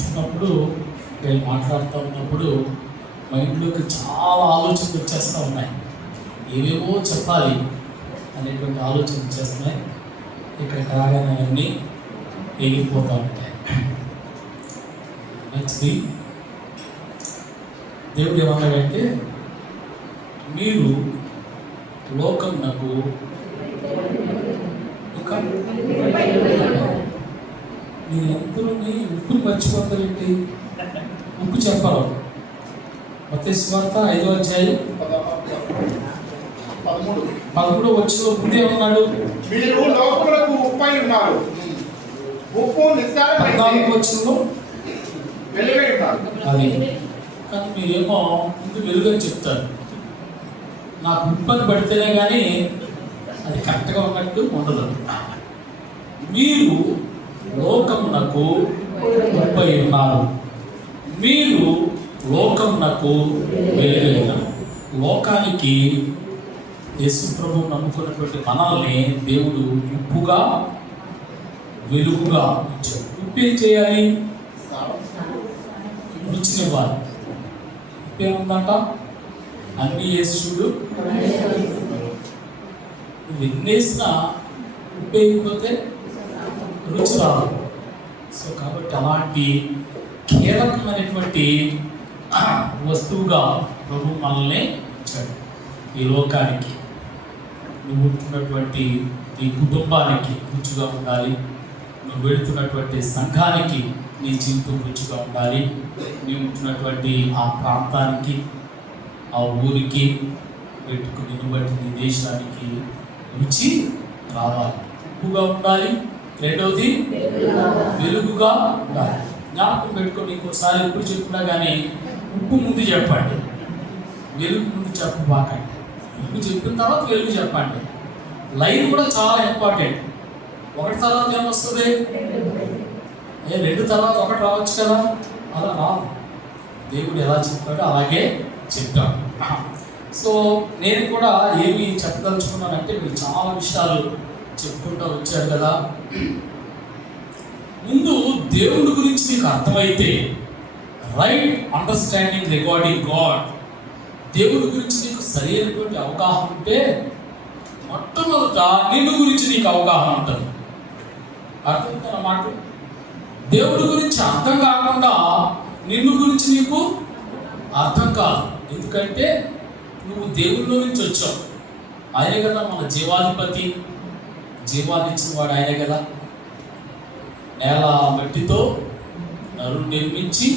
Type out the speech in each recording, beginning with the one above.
కూర్చున్నప్పుడు వీళ్ళు మాట్లాడుతూ ఉన్నప్పుడు మైండ్లోకి చాలా ఆలోచనలు వచ్చేస్తూ ఉన్నాయి. ఏవేవో చెప్పాలి అనేటువంటి ఆలోచనలు వచ్చేస్తున్నాయి. ఇక్కడికి రాగానే అన్నీ ఎగిరిపోతూ ఉంటాయి. మంచిది. దేవుడు ఏమన్నాడంటే, మీరు లోకం నాకు ఇంకా మీరు ఎంతలోని ఉప్పుని మర్చిపోతారండి. ఉప్పు చెప్పాలి. మత్తయి సువార్త 5వ అధ్యాయం 13వ వచనంలో ముందే ఏమన్నాడు? మీరు లోకములకు ఉప్పై ఉన్నారు. ఉప్పు నిస్సారమైతే 14వ వచనంలో వెలుగై ఉన్నారు. అది కానీ మీరేమో ముందు వెలుగని చెప్తారు. నాకు ఉప్పని పడితేనే కానీ అది కరెక్ట్గా ఉన్నట్టు ఉండదు. మీరు లోకమునకు ఉప్పై ఉన్నారు. మీరు లోకమునకు వెలుగైన. లోకానికి యేసు ప్రభువు నమ్ముకున్నటువంటి మనల్ని దేవుడు ఉప్పుగా వెలుగుగా ఉంచాడు. ఉప్పు ఏం చేయాలి? రుచినివ్వాలి. ఉప్పు ఏముందంట? అన్ని యేసుడు నువ్వు ఎన్నేసినా ఉప్పు వేయకపోతే రుచి రాదు. సో కాబట్టి అలాంటి కీలకమైనటువంటి వస్తువుగా ప్రభు మనల్ని ఇచ్చాడు ఈ లోకానికి. నువ్వు ఉంటున్నటువంటి నీ కుటుంబానికి రుచిగా ఉండాలి. నువ్వు వెళుతున్నటువంటి సంఘానికి నీ జీవితం రుచిగా ఉండాలి. నువ్వు ఉంటున్నటువంటి ఆ ప్రాంతానికి, ఆ ఊరికి, పెట్టుకుని బట్టి నీ దేశానికి రుచి రావాలి. ఉప్పుగా ఉండాలి. రెండవది వెలుగుగా ఉండాలి. జ్ఞాపకం పెట్టుకొని ఇంకోసారి ఎప్పుడు చెప్పినా కానీ ఉప్పు ముందు చెప్పండి, వెలుగు ముందు చెప్పబాకండి. ఉప్పు చెప్పిన తర్వాత వెలుగు చెప్పండి. లైన్ కూడా చాలా ఇంపార్టెంట్. ఒకటి తర్వాత ఏమొస్తుంది? రెండు తర్వాత ఒకటి రావచ్చు కదా, అలా రాదు. దేవుడు ఎలా చెప్పాడో అలాగే చెప్తాడు. సో నేను కూడా ఏమి చెప్పదలుచుకున్నానంటే, మీరు చాలా విషయాలు చెప్పుకుంటూ వచ్చారు కదా. ముందు దేవుడి గురించి నీకు అర్థమైతే, రైట్ అండర్స్టాండింగ్ రిగార్డింగ్ గాడ్, దేవుడి గురించి నీకు సరైనటువంటి అవగాహన ఉంటే మొట్టమొదట నిన్ను గురించి నీకు అవగాహన ఉంటుంది. అర్థమవుతున్న మాట? దేవుడి గురించి అర్థం కాకుండా నిన్ను గురించి నీకు అర్థం కాదు. ఎందుకంటే నువ్వు దేవుళ్ళలో నుంచి వచ్చావు. ఆయనే కదా మన జీవాధిపతి. జీవాన్ని ఇచ్చిన వాడు ఆయనే కదా. నేల మట్టితో నరుడు నిర్మించి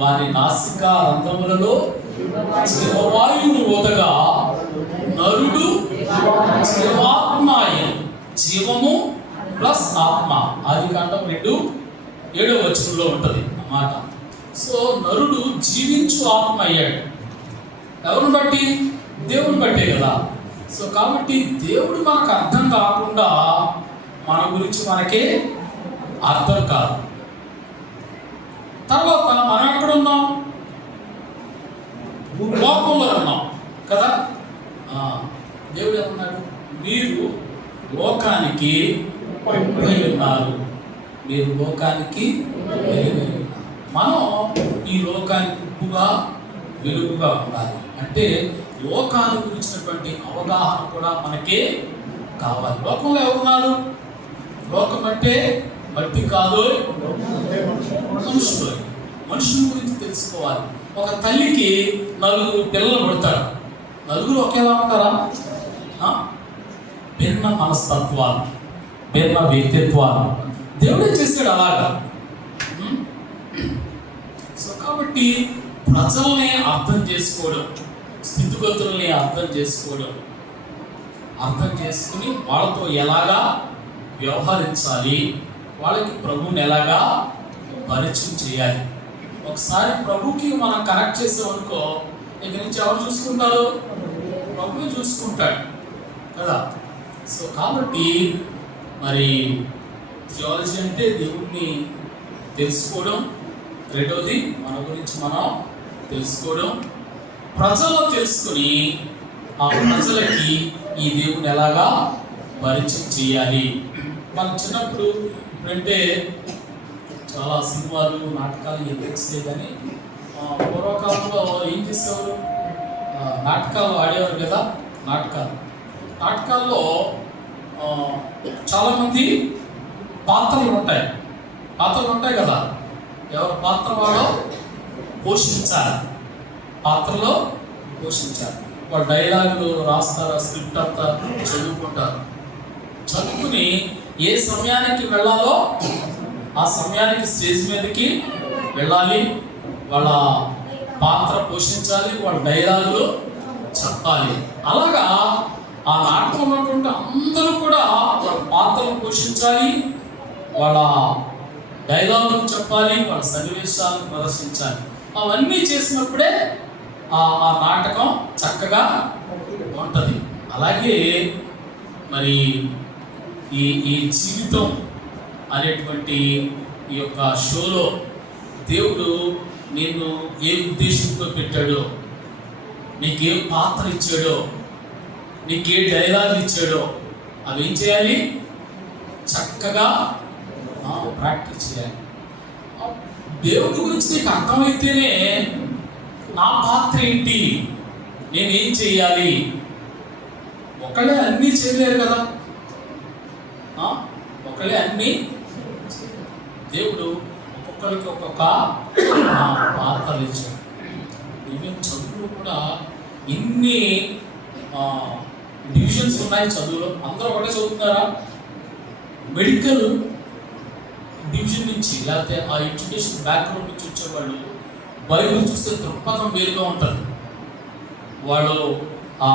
వారి నాసిక రంధ్రములలో జీవవాయువును ఊదగా నరుడు జీవాత్మాయ. జీవము ప్లస్ ఆత్మ. ఆదికాండం 2:7 వచనంలో ఉంటుంది అన్నమాట. సో నరుడు జీవించు ఆత్మ అయ్యాడు. ఎవరిని బట్టి? దేవుని బట్టే కదా. సో కాబట్టి దేవుడు మనకు అర్థం కాకుండా మన గురించి మనకే అర్థం కాదు. తర్వాత మనం ఎక్కడ ఉన్నాం? లోకంలో ఉన్నాం కదా. దేవుడు ఏమన్నాడు? మీరు లోకానికి ఉప్పై ఉన్నారు. మీరు లోకానికి వెలుగై ఉన్నారు. మనం ఈ లోకానికి ఉప్పుగా వెలుగుగా ఉండాలి. అంటే లోకాన్ని గురించినటువంటి అవగాహన కూడా మనకే కావాలి. లోకంలో ఎవరున్నారు? లోకం అంటే మట్టి కాదు, మనుషులు. మనుషుల గురించి తెలుసుకోవాలి. ఒక తల్లికి 4 పిల్లలు పుడతారు. 4 ఒకేలా ఉంటారా? భిన్న మనస్తత్వాలు, భిన్న వ్యక్తిత్వాలు. దేవుడే చేశాడు అలాగా. సో కాబట్టి ప్రజల్ని అర్థం చేసుకోవడం, స్థితిగతుల్ని అర్థం చేసుకోవడం, అర్థం చేసుకుని వాళ్ళతో ఎలాగా వ్యవహరించాలి, వాళ్ళకి ప్రభువుని ఎలాగా పరిచయం చేయాలి. ఒకసారి ప్రభుకి మనం కనెక్ట్ చేసామనుకో, ఇక నుంచి ఎవరు చూసుకుంటారు? ప్రభువే చూసుకుంటాడు కదా. సో కాబట్టి మరి థియాలజీ అంటే దేవుణ్ణి తెలుసుకోవడం, రెండవది మన గురించి మనం తెలుసుకోవడం, ప్రజలు తెలుసుకుని ఆ ప్రజలకి ఈ దేవుని ఎలాగా పరిచయం చేయాలి. మనం చిన్నప్పుడు ఇప్పుడంటే చాలా సినిమాలు నాటకాలు ఎక్కిస్తాయి. కానీ పూర్వకాలంలో ఏం చేసేవారు, నాటకాలు ఆడేవారు కదా. నాటకాల్లో చాలామంది పాత్రలు ఉంటాయి కదా. ఎవరు పాత్ర వాడో పోషించాలి, పాత్రలో పోషించాలి. వాళ్ళు డైలాగులు రాస్తారు, స్క్రిప్ట్ అంతా చదువుకుని ఏ సమయానికి వెళ్ళాలో ఆ సమయానికి స్టేజ్ మీదకి వెళ్ళాలి, వాళ్ళ పాత్ర పోషించాలి, వాళ్ళ డైలాగులు చెప్పాలి. అలాగా ఆ నాటకం ఉన్నటువంటి అందరూ కూడా వాళ్ళ పాత్రలు పోషించాలి, వాళ్ళ డైలాగులు చెప్పాలి, వాళ్ళ సన్నివేశాలను ప్రదర్శించాలి. అవన్నీ చేసినప్పుడే ఆ నాటకం చక్కగా ఉంటుంది. అలాగే మరి ఈ జీవితం అనేటువంటి ఈ యొక్క షోలో దేవుడు నిన్ను ఏ ఉద్దేశంతో పెట్టాడో, నీకే పాత్ర ఇచ్చాడో, నీకే డైలాగ్ ఇచ్చాడో అవి ఏం చేయాలి, చక్కగా ప్రాక్టీస్ చేయాలి. దేవుడి గురించి నీకు అర్థమైతేనే నా పాత్ర ఏంటి, నేనేం చేయాలి. ఒకళ్ళే అన్నీ చేయలేరు కదా, ఒకళ్ళే అన్నీ. దేవుడు ఒక్కొక్కరికి ఒక్కొక్క పాత్రలు ఇచ్చాడు. ఈవెన్ చదువులో కూడా ఇన్ని డివిజన్స్ ఉన్నాయి చదువులో. అందరూ ఒకటే చదువుతున్నారా? మెడికల్ డివిజన్ నుంచి లేకపోతే ఆ ఎడ్యుకేషన్ బ్యాక్గ్రౌండ్ నుంచి వచ్చేవాళ్ళు బైబిల్ చూస్తే దృక్పథం వేరుగా ఉంటుంది. వాళ్ళు ఆ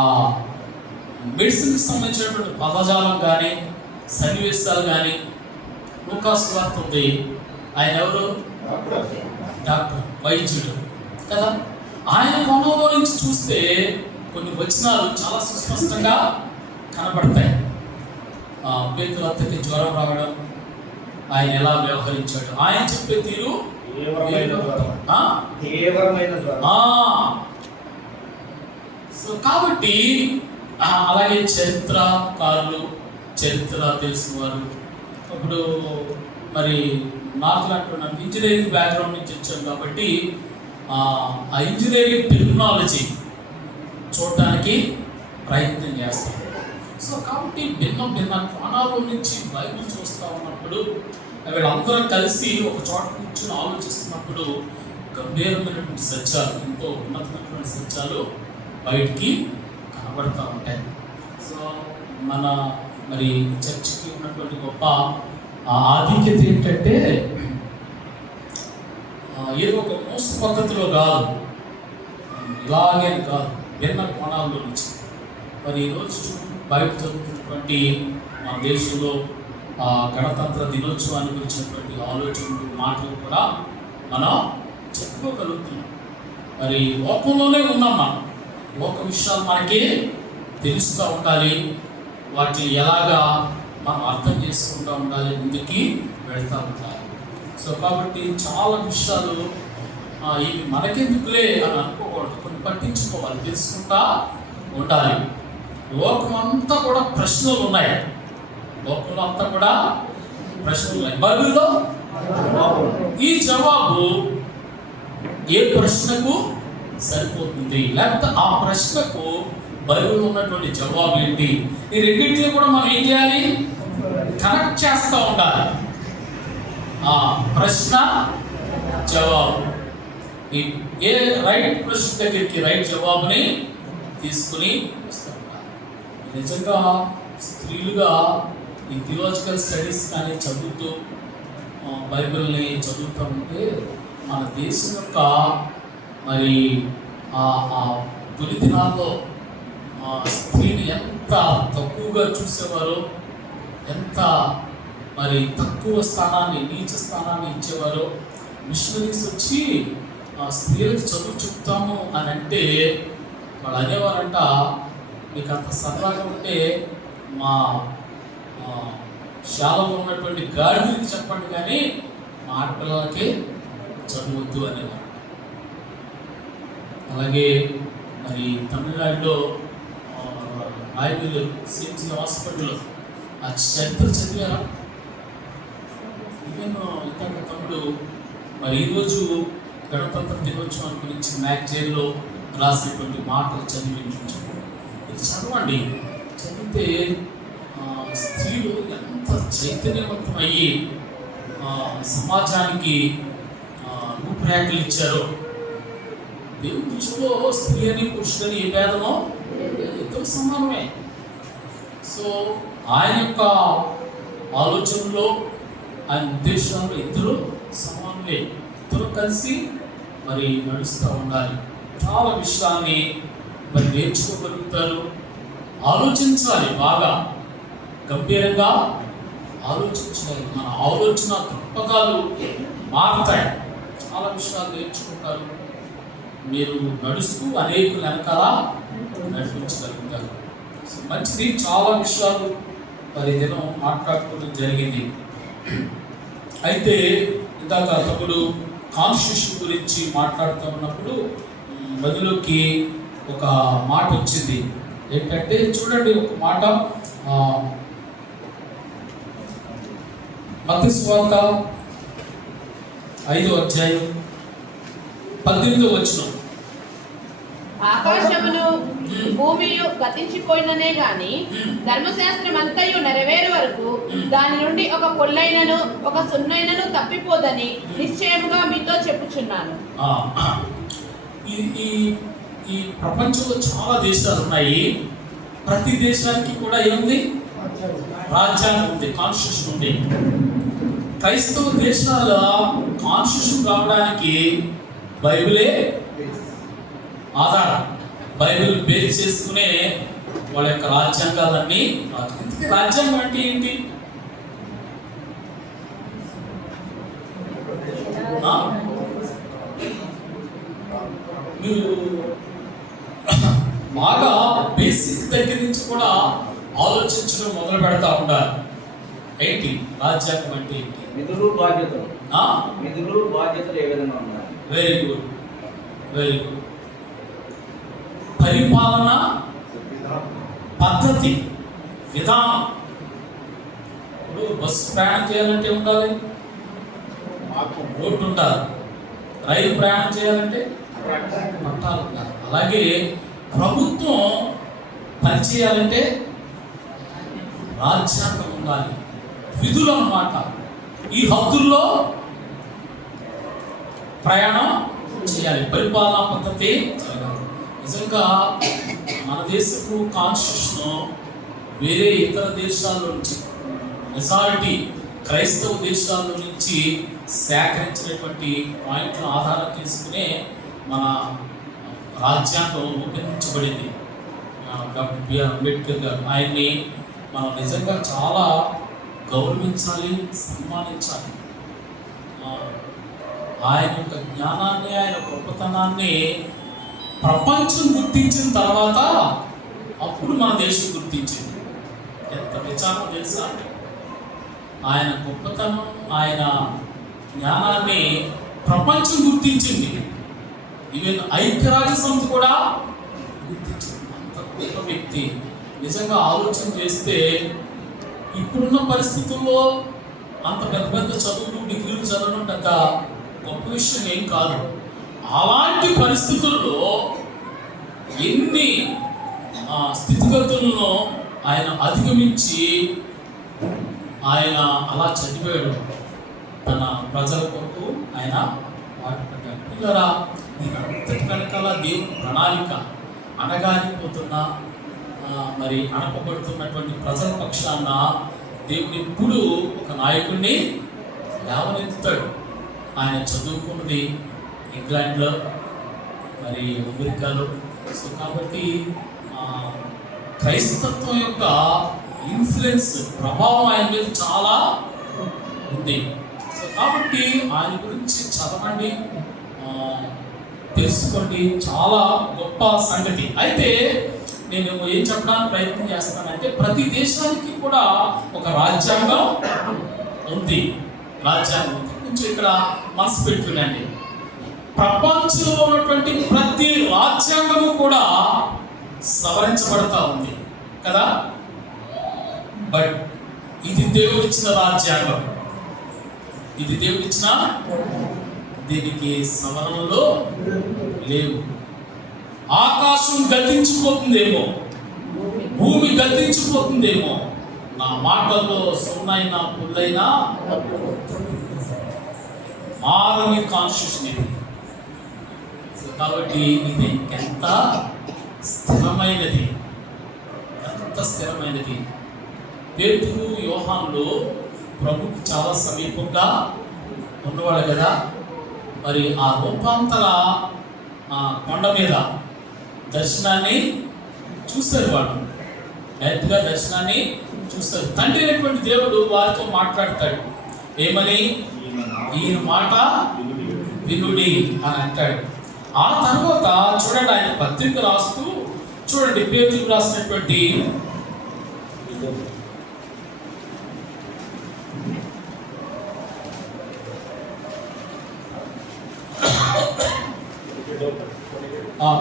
మెడిసిన్కి సంబంధించినటువంటి పదజాలం కానీ సన్నివేశాలు కానీ, లూకాసు వార్త ఉంది, ఆయన ఎవరు? డాక్టర్, వైద్యుడు కదా. ఆయన కోణంలో నుంచి చూస్తే కొన్ని వచనాలు చాలా సుస్పష్టంగా కనబడతాయి. పేతురు అత్తకి జ్వరం రావడం, ఆయన ఎలా వ్యవహరించాడు, ఆయన చెప్పే తీరు సో కాబట్టి అలాగే చరిత్రకారులు, చరిత్ర తెలిసిన వారు. ఇప్పుడు మరి నాకు అంటున్నాను, ఇంజనీరింగ్ బ్యాక్గ్రౌండ్ నుంచి వచ్చాను కాబట్టి ఆ ఇంజనీరింగ్ టెక్నాలజీ చూడటానికి ప్రయత్నం చేస్తాను. సో కాబట్టి భిన్న కోణాల నుంచి బైబిల్ చూస్తూ ఉన్నప్పుడు, వీళ్ళందరూ కలిసి ఒక చోట కూర్చొని ఆలోచిస్తున్నప్పుడు గంభీరమైనటువంటి సత్యాలు, ఎంతో ఉన్నతమైనటువంటి సత్యాలు బయటికి కనబడుతూ ఉంటాయి. సో మరి చర్చికి ఉన్నటువంటి గొప్ప ఆధిక్యత ఏంటంటే, ఏదో ఒక మోస పద్ధతిలో కాదు, ఇలాగే కాదు, భిన్న కోణాల్లో నుంచి. మరి ఈరోజు బయట జరుగుతున్నటువంటి మన దేశంలో గణతంత్ర దినోత్సవాన్ని గురించినటువంటి ఆలోచనలు, మాటలు కూడా మనం చెప్పుకోగలుగుతున్నాం. మరి లోకంలోనే ఉన్నాం, లోక విషయాలు మనకి తెలుస్తూ ఉండాలి, వాటిని ఎలాగా మనం అర్థం చేసుకుంటూ ఉండాలి, ముందుకి వెళ్తూ ఉండాలి. సో కాబట్టి చాలా విషయాలు ఇవి మనకెందుకులే అని అనుకోకూడదు, కొన్ని పట్టించుకోవాలి, తెలుసుకుంటా ఉండాలి. లోకమంతా కూడా ప్రశ్నలు ఉన్నాయి, లోకంలో అంతా కూడా ప్రశ్నలు ఉన్నాయి. బైబిల్లో ఈ జవాబు ఏ ప్రశ్నకు సరిపోతుంది, లేకపోతే ఆ ప్రశ్నకు బైబిల్లో ఉన్నటువంటి జవాబు ఏంటి, ఈ రెండింటిని కూడా మనం ఏం చేయాలి, కనెక్ట్ చేస్తూ ఉండాలి. ప్రశ్న జవాబు, ఏ రైట్ ప్రశ్న దగ్గరికి రైట్ జవాబుని తీసుకుని వస్తూ ఉండాలి. నిజంగా స్త్రీలుగా ఈ థియలాజికల్ స్టడీస్ కానీ చదువుతూ బైబిల్ని చదువుతూ ఉంటే మన దేశం యొక్క మరి తొలి దినాల్లో స్త్రీని ఎంత తక్కువగా చూసేవారో, ఎంత మరి తక్కువ స్థానాన్ని, నీచ స్థానాన్ని ఇచ్చేవారో. మిషనరీస్ వచ్చి స్త్రీలకు చదువు చెప్తాము అని అంటే వాళ్ళు అనేవారంట, మీకు అంత సరదాగా ఉంటే మా శాలలో ఉన్నటువంటి గాడిదకి చెప్పండి, కానీ మా ఆడపిల్లలకి చదవద్దు అనేవారు. అలాగే మరి తమిళనాడులో రాయవీలు సిఎంసి హాస్పిటల్లో ఆ చరిత్ర చదివారా? ఈవెన్ ఇంతక తమ్ముడు మరి ఈరోజు గణతంత్ర దినోత్సవం గురించి మ్యాగజైన్లో రాసినటువంటి మాటలు చదివి వినిపించాను. ఇది చదవండి. చదివితే స్త్రీలు ఎంత చైతన్యవంతమయ్యి సమాజానికి రూపురేఖలు ఇచ్చారో. దేవుని దృష్టిలో స్త్రీ అని పురుషులని ఏ భేదమో ఇద్దరు సమానమే. సో ఆయన యొక్క ఆలోచనలో, ఆయన ఉద్దేశాల్లో ఇద్దరు సమానమే. ఇద్దరు కలిసి మరి నడుస్తూ ఉండాలి. చాలా విషయాన్ని మరి నేర్చుకోగలుగుతారు. ఆలోచించాలి, బాగా గంభీరంగా ఆలోచించాలి. మన ఆలోచన దృక్పథాలు మారుతాయి. చాలా విషయాలు నేర్చుకుంటారు. మీరు నడుస్తూ అనేకులు వెనకాల నడిపించగలుగుతారు. సో మంచిది. చాలా విషయాలు మరి దినం మాట్లాడుకోవడం జరిగింది. అయితే ఇందాక తమ్ముడు కాన్స్టిట్యూషన్ గురించి మాట్లాడుతూ ఉన్నప్పుడు బదులుకి ఒక మాట వచ్చింది. ఏంటంటే చూడండి, ఒక మాట మత్తయి సువార్త 5వ అధ్యాయం 18వ వచనం. ఆకాశమును భూమియు గతించిపోయిననే గాని ధర్మశాస్త్రం అంతయు నెరవేరు వరకు దాని నుండి ఒక పొల్లైనను ఒక సున్నైనను తప్పిపోదని నిశ్చయముగా మీతో చెప్పుచున్నాను. ఈ ప్రపంచంలో చాలా దేశాలు ఉన్నాయి. ప్రతి దేశానికి కూడా ఏముంది? రాజ్యాంగం ఉంది, కాన్స్టిట్యూషన్ ఉంది. క్రైస్తవ దేశాల కాన్స్టిట్యూషన్ రావడానికి బైబిలే ఆధారం. బైబిల్ బేస్ చేసుకునే వాళ్ళ యొక్క రాజ్యాంగాలన్నీ. రాజ్యాంగం అంటే ఏంటి? మీరు బాగా బేసిక్ దగ్గర నుంచి కూడా ఆలోచించడం మొదలు పెడతా ఉండాలి. ఏంటి రాజ్యాంగం అంటే ఏంటి? విధులు బాధ్యతలు ఏ విధంగా ఉన్నాయి? Very good, very good. పరిపాలన పద్ధతి, విధానం. ఇప్పుడు బస్సు ప్రయాణం చేయాలంటే ఉండాలి, రోడ్డు ఉండాలి. రైలు ప్రయాణం చేయాలంటే పట్టాలు ఉండాలి. అలాగే ప్రభుత్వం పనిచేయాలంటే రాజ్యాంగం ఉండాలి, విధులు అన్నమాట. ఈ హద్దుల్లో ప్రయాణం చేయాలి, పరిపాలనా పద్ధతి జరగాలి. నిజంగా మన దేశపు కాన్స్టిట్యూషన్ వేరే ఇతర దేశాల్లో నుంచి, మెజారిటీ క్రైస్తవ దేశాల నుంచి సేకరించినటువంటి పాయింట్లను ఆధారం తీసుకునే మన రాజ్యాంగం రూపొందించబడింది. డాక్టర్ బిఆర్ అంబేద్కర్ గారు, ఆయన్ని మనం నిజంగా చాలా గౌరవించాలి, సన్మానించాలి. ఆయన యొక్క జ్ఞానాన్ని, ఆయన గొప్పతనాన్ని ప్రపంచం గుర్తించిన తర్వాత అప్పుడు మన దేశం గుర్తించింది. ఎంత విచారం తెలుసా? ఆయన గొప్పతనం, ఆయన జ్ఞానాన్ని ప్రపంచం గుర్తించింది. ఈవెన్ ఐక్యరాజ్య సమితి కూడా గుర్తించింది. అంత గొప్ప వ్యక్తి. నిజంగా ఆలోచన చేస్తే ఇప్పుడున్న పరిస్థితుల్లో అంత పెద్ద పెద్ద చదువులు, డిగ్రీలు చదవడం పెద్ద గొప్ప విషయం ఏం కాదు. అలాంటి పరిస్థితుల్లో ఎన్ని స్థితిగతులను ఆయన అధిగమించి ఆయన అలా చదివాడు. తన ప్రజల కొరకు ఆయన పాటుపడ్డాడు. పిల్లరా, దీనంతటి వెనకాల దేవుని ప్రణాళిక. అణగారిపోతున్న మరి అణపబడుతున్నటువంటి ప్రజల పక్షాన దేవుడు ఎప్పుడు ఒక నాయకుడిని లేవనెత్తుతాడు. ఆయన చదువుకున్నది ఇంగ్లాండ్లో, మరి అమెరికాలో. సో కాబట్టి క్రైస్తత్వం యొక్క ఇన్ఫ్లుయెన్స్, ప్రభావం ఆయన మీద చాలా ఉంది. సో కాబట్టి ఆయన గురించి చదవండి, తెలుసుకోండి. చాలా గొప్ప సంగతి. అయితే నేను ఏం చెప్పడానికి ప్రయత్నం చేస్తానంటే, ప్రతి దేశానికి కూడా ఒక రాజ్యాంగం ఉంది. రాజ్యాంగం కొంచెం ఇక్కడ మనసు పెట్టుకునండి. ప్రపంచంలో ఉన్నటువంటి ప్రతి రాజ్యాంగము కూడా సవరించబడతా ఉంది కదా. బట్ ఇది దేవుడిచ్చిన రాజ్యాంగం. ఇది దేవుడు ఇచ్చిన, దీనికి సవరణలో లేవు. ఆకాశం గతించిపోతుందేమో, భూమి గతించిపోతుందేమో, నా మాటల్లో సున్నైనా పుల్లైనా మారని కాన్స్టిట్యూషన్ ఇది. కాబట్టి ఇది ఎంత స్థిరమైనది, ఎంత స్థిరమైనది. పేతురు యోహానులు ప్రభుకి చాలా సమీపంగా ఉన్నవాడు కదా. మరి ఆ రూపాంతర కొండ మీద దర్శనాన్ని చూస్తారు, వాడు డైరెక్ట్గా దర్శనాన్ని చూస్తారు. తండ్రి అయినటువంటి దేవుడు వారితో మాట్లాడతాడు. ఏమని? ఈయన మాట వినుడి అని అంటాడు. ఆ తర్వాత చూడండి, ఆయన పత్రిక రాస్తూ చూడండి, పేతురు రాసినటువంటి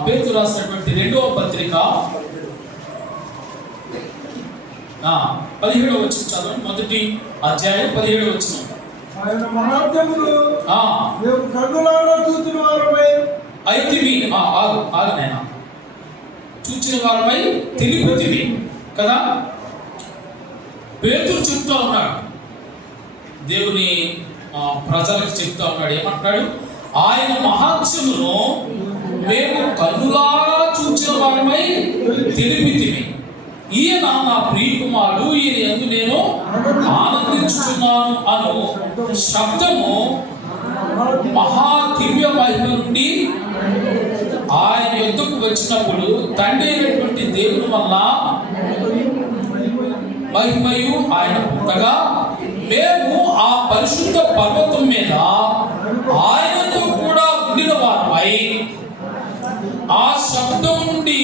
పేతురు రాసినటువంటి 2వ పత్రిక 17వ వచనం చదవండి. మొదటి అధ్యాయం 17వ వచనం. ఆయన మహాత్ములు మేము కన్నులారా చూచిన వారమై ఆగనైనా చూచిన వారమై తెలిపితివి కదా. పేతురు చెప్తా ఉన్నాడు, దేవుని ప్రజలకు చెప్తా ఉన్నాడు. ఏమంటాడు? ఆయన మహాత్మ్యమును మేము కన్నులారా చూచిన వారమై తెలిపితివి. ఈయన నా ప్రియకుమారుడు, ఈయన యందు నేను ఆనందించుతున్నాను అను శబ్దము మహా దివ్య మహిమ నుండి ఆయన యొద్దకు వచ్చినప్పుడు తండ్రి అయినటువంటి దేవుని వల్ల మహిమయు ఆయన పుట్టగా మేము ఆ పరిశుద్ధ పర్వతం మీద ఆయనతో కూడా ఉండిన వారమై ఆ శబ్దం నుండి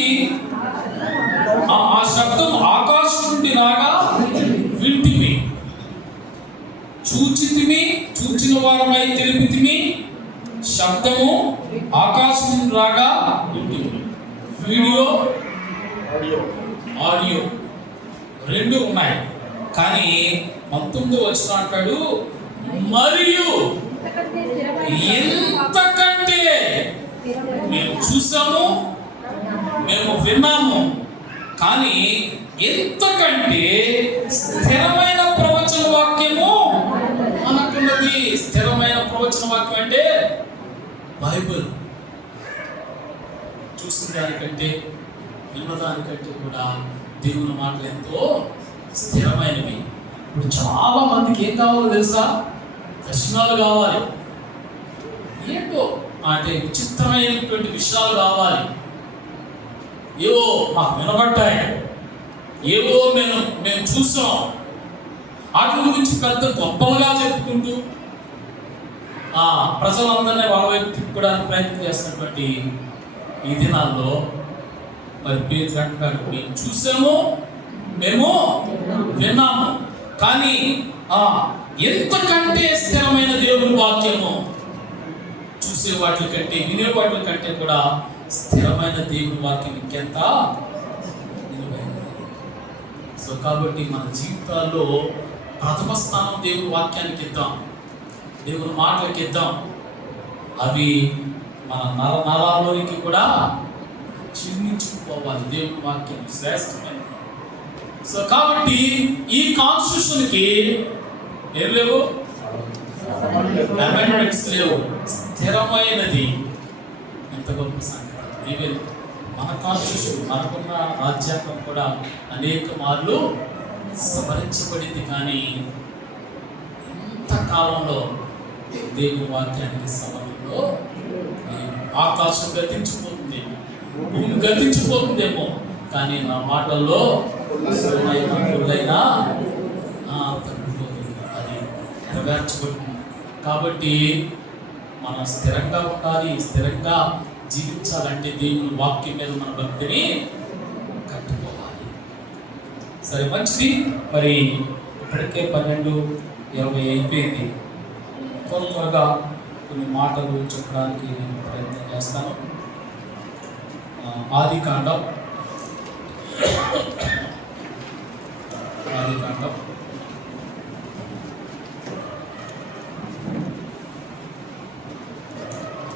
ఆ శబ్దం ఆకాశం నుండి రాగా వింటిమి, చూచితిమి, చూచిన వారమై తెలిపితిమి, శబ్దము ఆకాశం నుండి రాగా వింటిమి. వీడియో ఆడియో రెండు ఉన్నాయి. కానీ 19వ వచనం అంటాడు, మరియు ఎంతకంటే మేము చూసాము, మేము విన్నాము, కానీ ఎంతకంటే స్థిరమైన ప్రవచన వాక్యము మనకున్నది. స్థిరమైన ప్రవచన వాక్యం అంటే బైబిల్. చూసిన దానికంటే విన్నదానికంటే కూడా దేవుని మాటలు ఎంతో స్థిరమైనవి. ఇప్పుడు చాలా మందికి ఏం కావాలో తెలుసా? దర్శనాలు కావాలి, ఏంటో అంటే విచిత్రమైనటువంటి విషయాలు కావాలి. ఏవో మాకు వినబడ్డాయి, ఏవో మేము చూసాం, వాటి గురించి పెద్ద గొప్పలుగా చెప్పుకుంటూ ప్రజలందరినీ వాళ్ళ వైపు తిప్పుకోవడానికి ప్రయత్నం చేస్తున్నటువంటి ఈ దినాల్లో మరి పేతురు అంటున్నాడు, మేము చూసాము, మేము విన్నాము, కానీ ఎంతకంటే స్థిరమైన దేవుని వాక్యము చూసే వాటి కంటే వినే వాటి కంటే కూడా స్థిరమైన దేవుని వాక్యం ఇంకెంత నిలబడినది. సో కాబట్టి మన జీవితాల్లో ప్రథమ స్థానం దేవుని వాక్యానికి ఇద్దాం, దేవుని మాటలకి ఇద్దాం. అవి మన నరాల్లోనికి కూడా చిన్నించుకుపోవాలి. దేవుని వాక్యం శ్రేష్టమైనది. సో కాబట్టి ఈ కాన్స్టిట్యూషన్కి ఏం లేవు, అమెండ్మెంట్స్ లేవు, స్థిరమైనది. ఎంత గొప్ప సంగతి! ఈవెన్ మన కాన్స్టిట్యూషన్, మనకున్న రాజ్యాంగం కూడా అనేక మార్లు సవరించబడింది, కానీ ఇంతకాలంలో దేవుని వాక్యానికి సవరణలో ఆకాశం గతించిపోతుందేమో, భూమి గతించిపోతుందేమో, కానీ నా మాటల్లో పుల్లైనా తగ్గిపోతుంది, అది నెరవేర్చబడుతుంది. కాబట్టి మనం స్థిరంగా ఉండాలి. స్థిరంగా జీవించాలంటే దేవుని వాక్యం మీద మన భక్తిని కట్టుకోవాలి. సరే, మంచిది. మరి ఇప్పటికే 12:20 అయిపోయింది. త్వరగా కొన్ని మాటలు చెప్పడానికి నేను ప్రయత్నం చేస్తాను. ఆదికాండం 12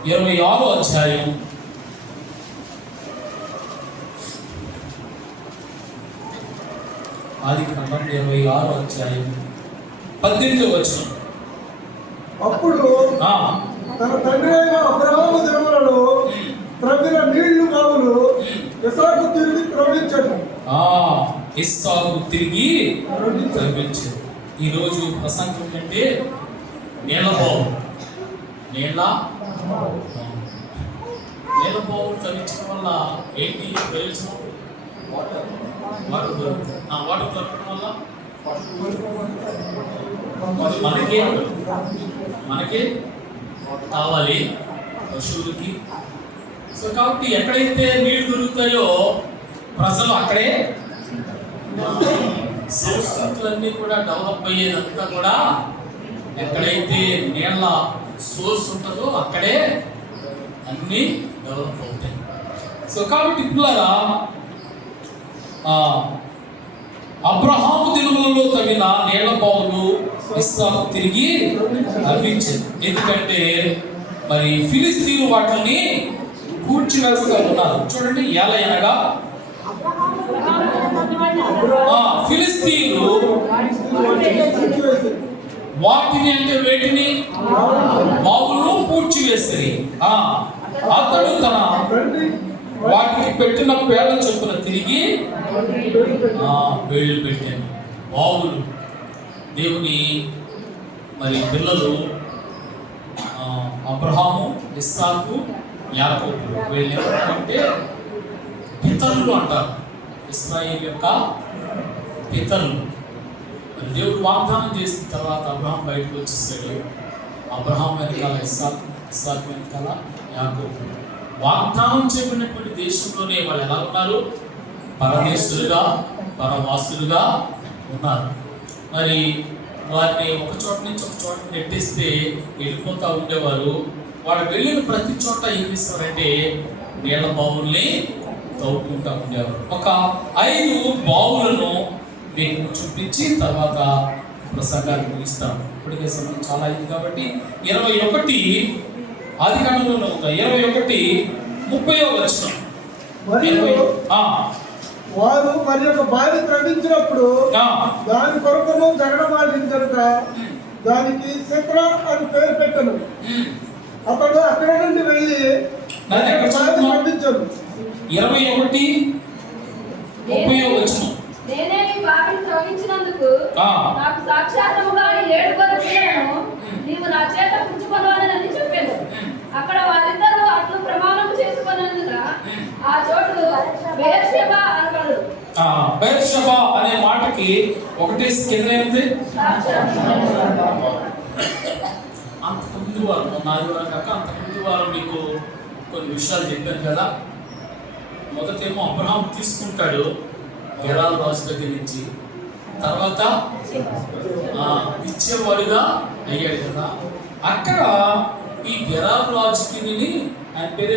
26వ అధ్యాయం ఆదికాండం 26వ అధ్యాయం 18వ వచనం. అప్పుడు ఆ, తన తండ్రి అయిన అబ్రహాము దినములలో త్రవ్విన నీళ్లు బావులు ఇస్సాకు తిరిగి త్రవ్వించను. ఇస్సాకు తిరిగి త్రవ్వించాడు. ఈరోజు ప్రసంగం అంటే నీళ్ళ బావు, నీళ్ళ బావులు త్రవ్వించడం వల్ల ఏంటి ప్రయోజనం? వాటర్ దొరకడం వల్ల మనకే కావాలి, పశువులకి. సో కాబట్టి ఎక్కడైతే నీళ్లు దొరుకుతాయో ప్రజలు అక్కడే, సంస్కృతులన్నీ కూడా డెవలప్ అయ్యేదంతా కూడా ఎక్కడైతే నీళ్ళ సోర్స్ ఉంటుందో అక్కడే అన్నీ డెవలప్ అవుతాయి. సో కాబట్టి పిల్లరా, అబ్రహాము దినములలో తగిన నీళ్ల బావులు ఇస్సాకు తిరిగి లభించింది. ఎందుకంటే మరి ఫిలిస్తీన్లు వాటిని కూర్చివేస్తూ ఉన్నారు. చూడండి, ఏలయనగా ఫిలిస్తీన్లు వాటిని అంటే వేటిని బావులను పూడ్చివేసిరి. అతడు తన వాటికి పెట్టిన పేడ చొప్పున తిరిగి వేళ్ళు పెట్టాను. బావులు దేవుని మరి పిల్లలు అబ్రహాము, ఇస్సాకు, యాకోబు వీళ్ళు అంటే పితరులు అంటారు. ఇశ్రాయేలు యొక్క పితరులు. మరి దేవుడు వాగ్దానం చేసిన తర్వాత అబ్రహాం బయటకు వచ్చేసాడు. అబ్రహాం వెనకాల ఇస్సాకు, ఇస్సాకు వెనకాల యాకోబు. వాగ్దానం చేయబడినటువంటి దేశంలోనే వాళ్ళు ఎలా ఉన్నారు? పరదేశులుగా, పరవాసులుగా ఉన్నారు. మరి వారిని ఒక చోట నుంచి ఒక చోట నెట్టేస్తే వెళ్ళిపోతూ ఉండేవారు. వాళ్ళు వెళ్ళిన ప్రతి చోట ఏం చేస్తారంటే నీళ్ళ బావుల్ని తవ్వుకుంటూ ఉండేవారు. ఒక 5 బావులను మీకు చూపించి తర్వాత ప్రసంగాన్ని ముగిస్తాను. ఇప్పటికే సమయం చాలా అయింది కాబట్టి 21 ఆదికాండంలో 21:30వ వచనం. వారు మరి యొక్క బావి త్రవ్వించినప్పుడు దాని కొరకును జగడమాడిన కనుక దానికి సిత్ర అని పేరు పెట్టను. అతడు అక్కడ నుండి వెళ్ళి త్రవ్వించను. 21:30వ వచనం. నేనే ఈ బావిని త్రవ్వించినందుకు నాకు సాక్షాత్తుగా 7 గొర్రెలను నీవు నా చేత పుచ్చుకొనవలెనని చెప్పాను. అక్కడ వారిద్దరూ అట్లు ప్రమాణం చేసుకొనందున ఆ చోటు బెయేర్షెబా అనబడు. బెయేర్షెబా అనే మాటకి ఒకటే కింద ఉంది. అంతకుముందు వారు ఆదివారం కాక అంతకుముందు వారు మీకు కొన్ని విషయాలు చెప్పాను కదా. మొదటేమో అబ్రహాం తీసుకుంటాడు గెరారు రాజు దగ్గర నుంచి, తర్వాత ఇచ్చేవాడుగా అయ్యాడు కదా. అక్కడ ఈ గెరారు రాజుకి ఆయన పేరు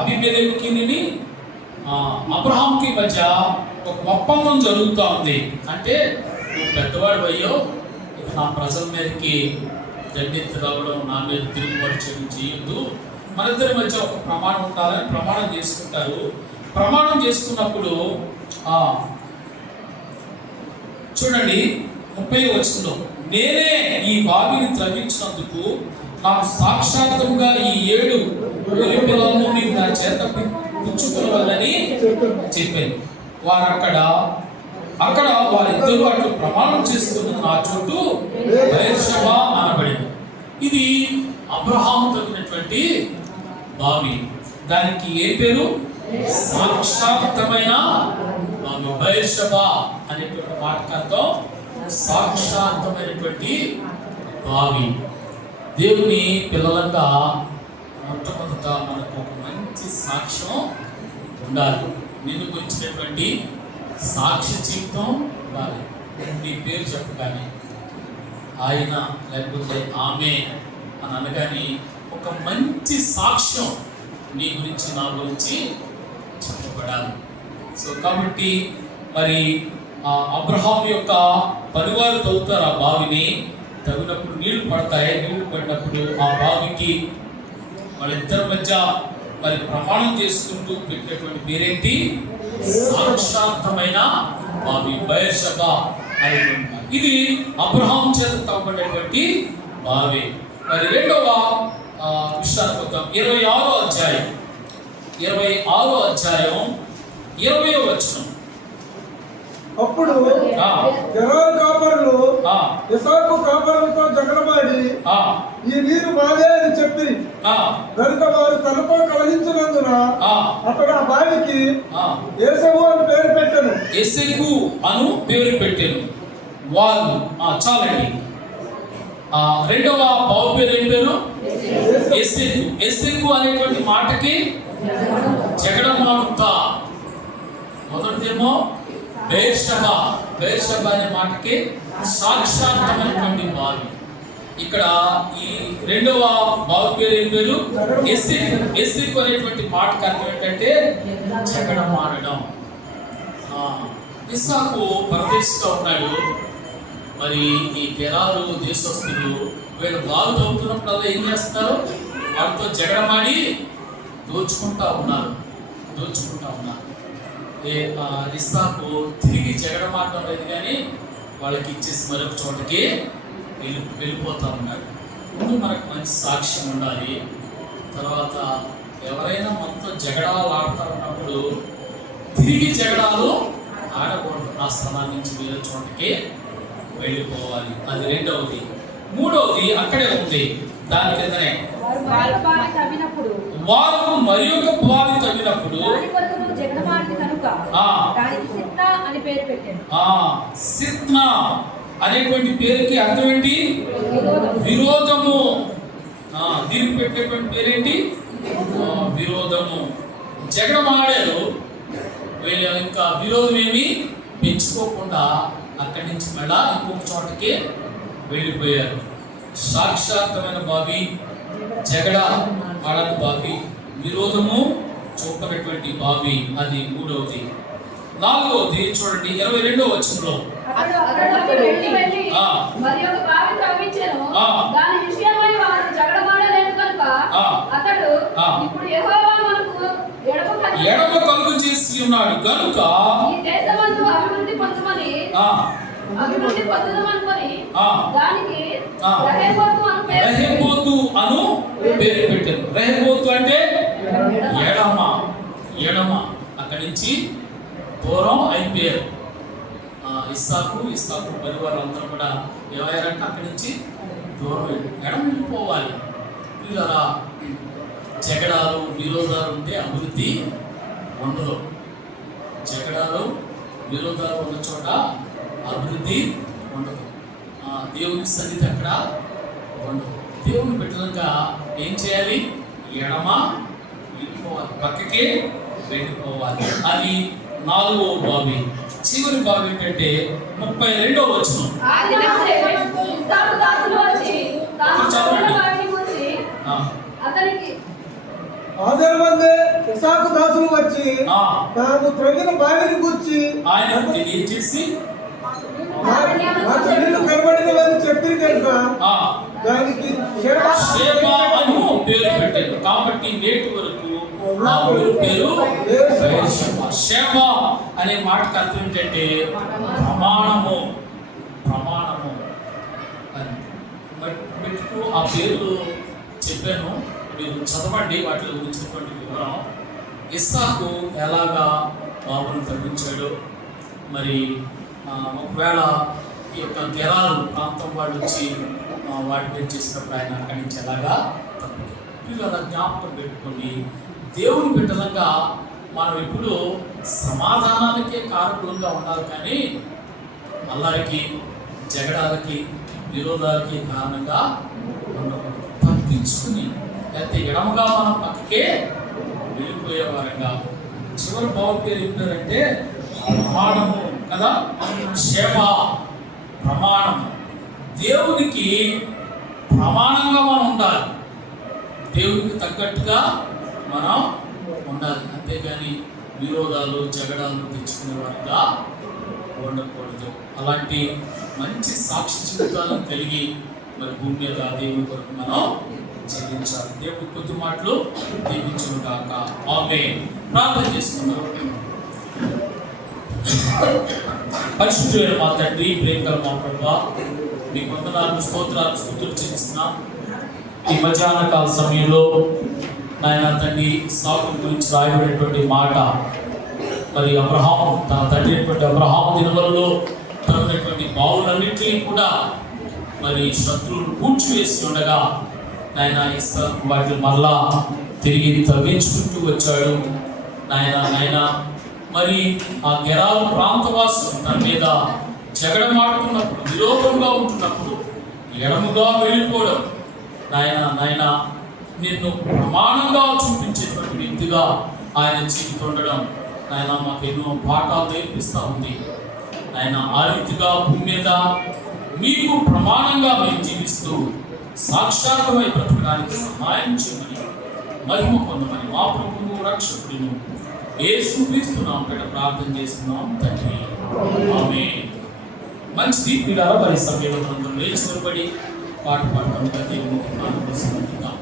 అబీమెలెకుకి అబ్రహాంకి మధ్య ఒక ఒప్పందం జరుగుతూ ఉంది. అంటే నువ్వు పెద్దవాడు అయ్యో, నా ప్రజల మీదకి దండెత్తి రావడం, నా మీద తిరుగుబాటు చేయొద్దు, మన ఇద్దరి మధ్య ఒక ప్రమాణం ఉండాలని ప్రమాణం చేసుకుంటారు. ప్రమాణం చేసుకున్నప్పుడు చూడండి 30వ వచనంలో, నేనే ఈ బావిని త్రవ్వించినందుకు నాకు సాక్షాత్తుగా ఈ 7 గొర్రె పిల్లలను నీవు నా చేత పుచ్చుకొనవలెనని చెప్పాను. వారు అక్కడ వారిద్దరూ అట్లు ప్రమాణం చేసుకున్న నా చోటు బెయేర్షెబా అనబడింది. ఇది అబ్రహాము తగినటువంటి బావి. దానికి ఏ పేరు? సాక్షాత్తమైన బావి. బెయేర్షెబా అనేటువంటి మాటకు అర్థం సాక్షాత్తమైనటువంటి బావి. దేవుని పిల్లలంతా మొట్టమొదట మనకు ఒక మంచి సాక్ష్యం ఉండాలి. నిన్ను గురించినటువంటి సాక్ష్య జీవితం ఉండాలి. నీ పేరు చెప్పగానే, ఆయన లేకపోతే ఆమె అని అనగానే ఒక మంచి సాక్ష్యం నీ గురించి, నా గురించి చెప్పబడాలి. సో కాబట్టి మరి అబ్రహాం యొక్క పనివారు తవ్వుతారు ఆ బావిని. తగినప్పుడు నీళ్లు పడతాయి. నీళ్లు పడినప్పుడు ఆ బావికి వాళ్ళిద్దరి మధ్య మరి ప్రమాణం చేసుకుంటూ పెట్టినటువంటి పేరేంటి? సాక్షార్థమైన బావి, బయర్షబా అనేటువంటి బావి. ఇది అబ్రహాం చేత తవ్వబడినటువంటి బావి. మరి రెండవ విషయానికి వద్దాం. 26వ అధ్యాయం 20వ వచనం. అప్పుడు ఆ, గెరారు కాపరులు ఆ, ఇస్సాకు కాపరులతో జగడమాడి ఆ, ఈ నీరు మాదే అని చెప్పి ఆ, కనుక వారు తనతో కలహించినందున ఆ, అతడు ఆ బావికి ఆ. యేసవు అని పేరు పెట్టాను. ఎసెకు అను పేరు పెట్టాను. వాళ్ళు చాలండి. రెండవ బావు పేరు ఏం పేరు? ఎసెకు. ఎసెకు అనేటువంటి మాటకి జగడమాడుతా. మొదటిదేమో బెర్షెబా. బెర్షెబా అనే మాటకి సాక్షాత్తమైనటువంటి బావి. ఇక్కడ ఈ రెండవ బావి పేరు ఏం పేరు? ఎసెకు. ఎసెకు అనేటువంటి మాటకి అర్థం ఏంటంటే జగడమాడడం. ఇస్సాకు పరదేశంలో ఉన్నాడు. మరి ఈ గెరారు దేశస్తులు వీళ్ళు బాగు తవ్వుతున్నప్పుడల్లా ఏం చేస్తున్నారు? వాళ్ళతో జగడమాడి దోచుకుంటా ఉన్నారు. ఇస్సాకు తిరిగి జగడమాడడం లేదు, కానీ వాళ్ళకి ఇచ్చేసి మరొక చోటకి వెళ్ళిపోతా ఉన్నాడు. ముందు మనకు మంచి సాక్ష్యం ఉండాలి. తర్వాత ఎవరైనా మనతో జగడాలు ఆడుతూ ఉన్నప్పుడు తిరిగి జగడాలు ఆడకూడదు. ఆ స్థలాన్ని నుంచి వేరే చోటకి వెళ్ళిపోవాలి. అది రెండవది. మూడవది అక్కడే ఉంది, దాని కిందనే. వారు బావి తవ్వినప్పుడు వారు మరి ఒక బావి తవ్వినప్పుడు దాని కొరకు నువ్వు జగడమాడింది కనుక ఆ, దానికి సిత్నా అని పేరు పెట్టాను. సిత్నా అనేటువంటి పేరుకి అర్థం ఏంటి? విరోధము. దీనికి పెట్టేటువంటి పేరేంటి? విరోధము. జగడమాడారు. వీళ్ళు ఇంకా విరోధం ఏమి పెంచుకోకుండా అక్కడి నుంచి మళ్ళా ఇంకొక చోటకి వెళ్ళిపోయారు. సాక్షాత్మైన బావి, జగడ ఆడని బావి, విరోధము చూపనటువంటి బావి. అది మూడవది. నాలుగవది చూడండి 22వ వచనంలో. అతడు వెళ్ళి ఆ. మరి ఒక బావి తవ్వించెను. ఆ. దాని విషయమై వారు జగడమాడలేదు కనుక ఆ. అతడు ఆ. ఇప్పుడు యెహోవా మనకు ఎడమ కలుగు చేసి ఉన్నాడు కనుక ఈ దేశమందు అభివృద్ధి పొందమని ఆ. దానికి ఆ. రహేబోతు అను పేరు రెహెబోతు అను పేరు పెట్టారు. రెహెబోతు అంటే ఎడమ. అక్కడి నుంచి దూరం అయిపోయారు. ఇస్సాకు పరివారం అందరూ కూడా ఏమయ్యారంటే అక్కడి నుంచి దూరం ఎడమ వెళ్ళిపోవాలి. పిల్లరా, జగడాలు విరోధాలు ఉంటే అభివృద్ధి ఉండదు. జగడాలు విరోధాలు ఉన్న చోట అభివృద్ధి ఉండదు. దేవుని సన్నిధి అక్కడ ఉండదు. దేవుని బిడ్డలుగా ఏం చేయాలి? ఎడమ వెళ్ళిపోవాలి, పక్కకి వెళ్ళిపోవాలి. అది 4వ బావి. చివరి బావి ఏంటంటే 32వ వచనం. ఇస్సాకు దాసులు వచ్చి తాము తవ్విన బావిని గురించి అతనికి ఆదిమందే ఇస్సాకు దాసులు వచ్చి తాము త్రవ్విన బావిని గురించి ఆయనకు తెలియజేసి నాకు నీళ్లు కనబడినవని చెప్పి కనుక దానికి షేబా అను పేరు పెట్టారు. కాబట్టి నేటి వరకు ఆ ఊరి పేరు బెర్షెబా. షేబా అనే మాటకు అర్థం ఏంటంటే ప్రమాణము అని. మీకు ఆ పేర్లు చెప్పాను, మీరు చదవండి వాటి గురించినటువంటి వివరం. ఇస్సాకు ఎలాగా బాబును తగ్గించాడు, మరి ఒకవేళ ఈ యొక్క గెరారు ప్రాంతం వాళ్ళు వచ్చి వాటి మీద చేసినప్పుడు ఆయన అక్కడి నుంచి ఎలాగా తప్పింది. ఇలా జ్ఞాపకం పెట్టుకొని దేవుని బిడ్డలంగా మనం ఎప్పుడు సమాధానానికే కారకులుగా ఉండాలి, కానీ అల్లరికి, జగడాలకి, విరోధాలకి కారణంగా ఉండకూడదు. తప్పించుకుని లేకపోతే ఎడమగా మనం పక్కకే వెళ్ళిపోయేవారంగా. చివరి బాబు పేరు ఏం పేరంటే ప్రమాణము కదా. క్షేమ ప్రమాణం. దేవునికి ప్రమాణంగా మనం ఉండాలి, దేవునికి తగ్గట్టుగా మనం ఉండాలి. అంతేగాని విరోధాలు, జగడాలు తెచ్చుకునే వారిగా ఉండకూడదు. అలాంటి మంచి సాక్షి జీవితాలను కలిగి మరి భూమి మీద దేవుని కొరకు మనం జీవించాలి. దేవుడి కొద్ది మాటలు దీవించును గాక. ఆమేన్. ప్రార్థన చేసుకుందాం. పరిశుద్ధుడైన మా తండ్రి, ప్రేమగల మా ప్రభువా, మీకు వందనాలు, స్తోత్రాలు, స్తుతులు చెల్లిస్తున్నాం. ఈ మధ్యాహ్న కాల సమయంలో నాయన తండ్రి ఇస్సాకు గురించి రాయబడినటువంటి మాట, మరి అబ్రహాము తన తండ్రి అయినటువంటి అబ్రహాము దినములలో తగినటువంటి బావులన్నింటినీ కూడా మరి శత్రువులు కూర్చివేసి ఉండగా నాయన ఇస్సాకు వాటిని మరలా తిరిగి తవ్వించుకుంటూ వచ్చాడు. నాయన మరి ఆ గెరాలు ప్రాంతవాసులు తన మీద జగడమాడుతున్నప్పుడు, విరోధంగా ఉంటున్నప్పుడు ఎడముగా వెళ్ళిపోవడం, నాయన నిన్ను ప్రమాణంగా చూపించేటువంటి వ్యక్తిగా ఆయన జీవితం ఉండడం నాయన మాకు ఎన్నో పాఠాలు నేర్పిస్తూ ఉంది. ఆయన ఆ రీతిగా భూమి మీద మీకు ప్రమాణంగా మేము జీవిస్తూ సాక్షాత్మై బ్రతకడానికి సహాయం చేయమని, మహిమ పొందమని మా ప్రభువు రక్షకుడిను యేసుక్రీస్తు నామమున ప్రార్థన చేస్తున్నాం తండ్రి. ఆమేన్. మంచిది పిల్లల మరి సమయంలో మనం లేచి నిలబడి పాట పాడుతుండగా దేవునికి ప్రార్థన చేద్దాం.